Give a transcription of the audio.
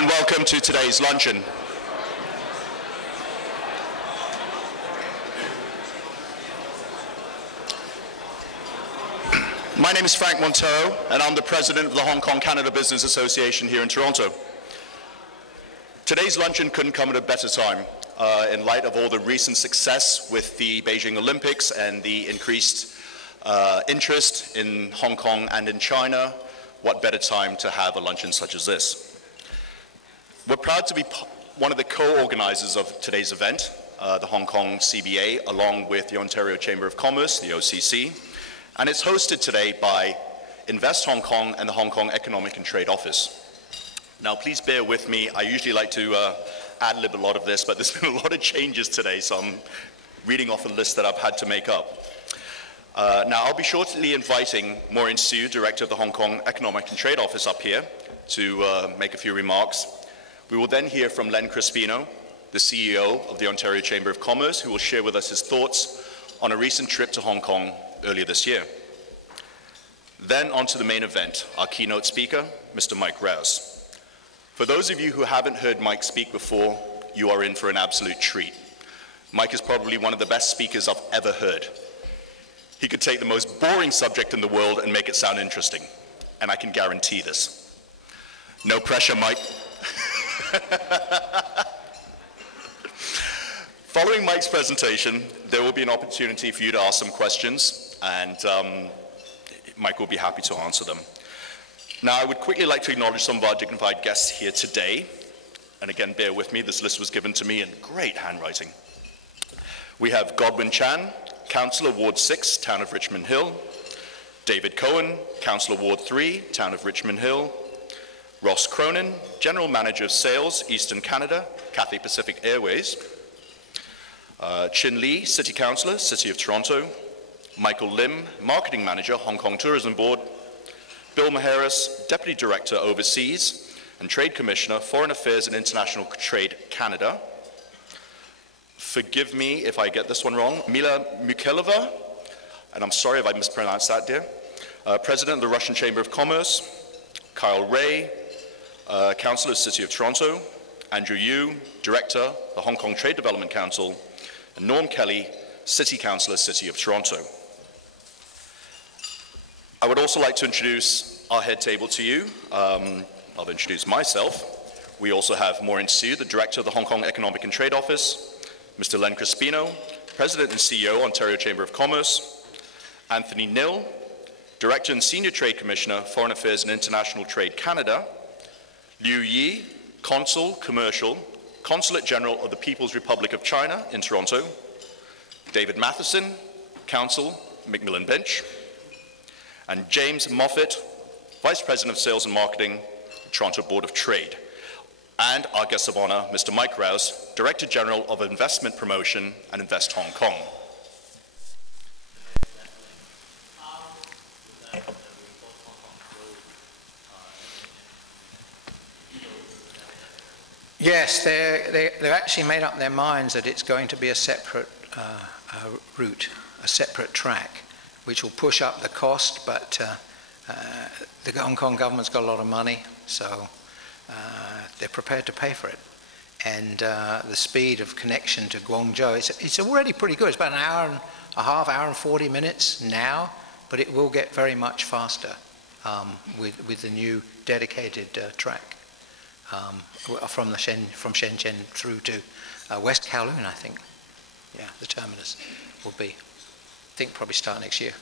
and welcome to today's luncheon. My name is Frank Montero, and I'm the president of the Hong Kong Canada Business Association here in Toronto. Today's luncheon couldn't come at a better time in light of all the recent success with the Beijing Olympics and the increased interest in Hong Kong and in China. What better time to have a luncheon such as this? We're proud to be one of the co-organizers of today's event, the Hong Kong CBA, along with the Ontario Chamber of Commerce, the OCC, and it's hosted today by Investhk Hong Kong and the Hong Kong Economic and Trade Office. Now, please bear with me. I usually like to ad-lib a lot of this, but there's been a lot of changes today, so I'm reading off a list that I've had to make up. Now, I'll be shortly inviting Maureen Siu, Director of the Hong Kong Economic and Trade Office, up here to make a few remarks. We will then hear from Len Crispino, the CEO of the Ontario Chamber of Commerce, who will share with us his thoughts on a recent trip to Hong Kong earlier this year. Then on to the main event, our keynote speaker, Mr. Mike Rowse. For those of you who haven't heard Mike speak before, you are in for an absolute treat. Mike is probably one of the best speakers I've ever heard. He could take the most boring subject in the world and make it sound interesting, and I can guarantee this. No pressure, Mike. Following Mike's presentation, there will be an opportunity for you to ask some questions, and Mike will be happy to answer them. Now, I would quickly like to acknowledge some of our dignified guests here today. And again, bear with me, this list was given to me in great handwriting. We have Godwin Chan, Councillor Ward 6, Town of Richmond Hill. David Cohen, Councillor Ward 3, Town of Richmond Hill. Ross Cronin, General Manager of Sales, Eastern Canada, Cathay Pacific Airways. Chin Lee, City Councillor, City of Toronto. Michael Lim, Marketing Manager, Hong Kong Tourism Board. Bill Maheras, Deputy Director Overseas and Trade Commissioner, Foreign Affairs and International Trade, Canada. Forgive me if I get this one wrong. Mila Mukhelova, and I'm sorry if I mispronounced that, dear. President of the Russian Chamber of Commerce. Kyle Ray, Councillor, City of Toronto. Andrew Yu, Director, the Hong Kong Trade Development Council. And Norm Kelly, City Councillor, City of Toronto. I would also like to introduce our head table to you. I'll introduce myself. We also have Maureen Siu, the Director of the Hong Kong Economic and Trade Office. Mr. Len Crispino, President and CEO, Ontario Chamber of Commerce. Anthony Nill, Director and Senior Trade Commissioner, Foreign Affairs and International Trade, Canada. Liu Yi, Consul, Commercial, Consulate General of the People's Republic of China in Toronto. David Matheson, Counsel, Macmillan Bench. And James Moffat, Vice President of Sales and Marketing, Toronto Board of Trade. And our guest of honor, Mr. Mike Rowse, Director General of Investment Promotion and Investhk Hong Kong. Yes, they've actually made up their minds that it's going to be a separate route, a separate track, which will push up the cost, but the Hong Kong government's got a lot of money, so they're prepared to pay for it. And the speed of connection to Guangzhou, it's already pretty good. It's about an hour and a half, hour and 40 minutes now, but it will get very much faster with the new dedicated track from Shenzhen through to West Kowloon, I think. Yeah, the terminus will be, I think, probably start next year.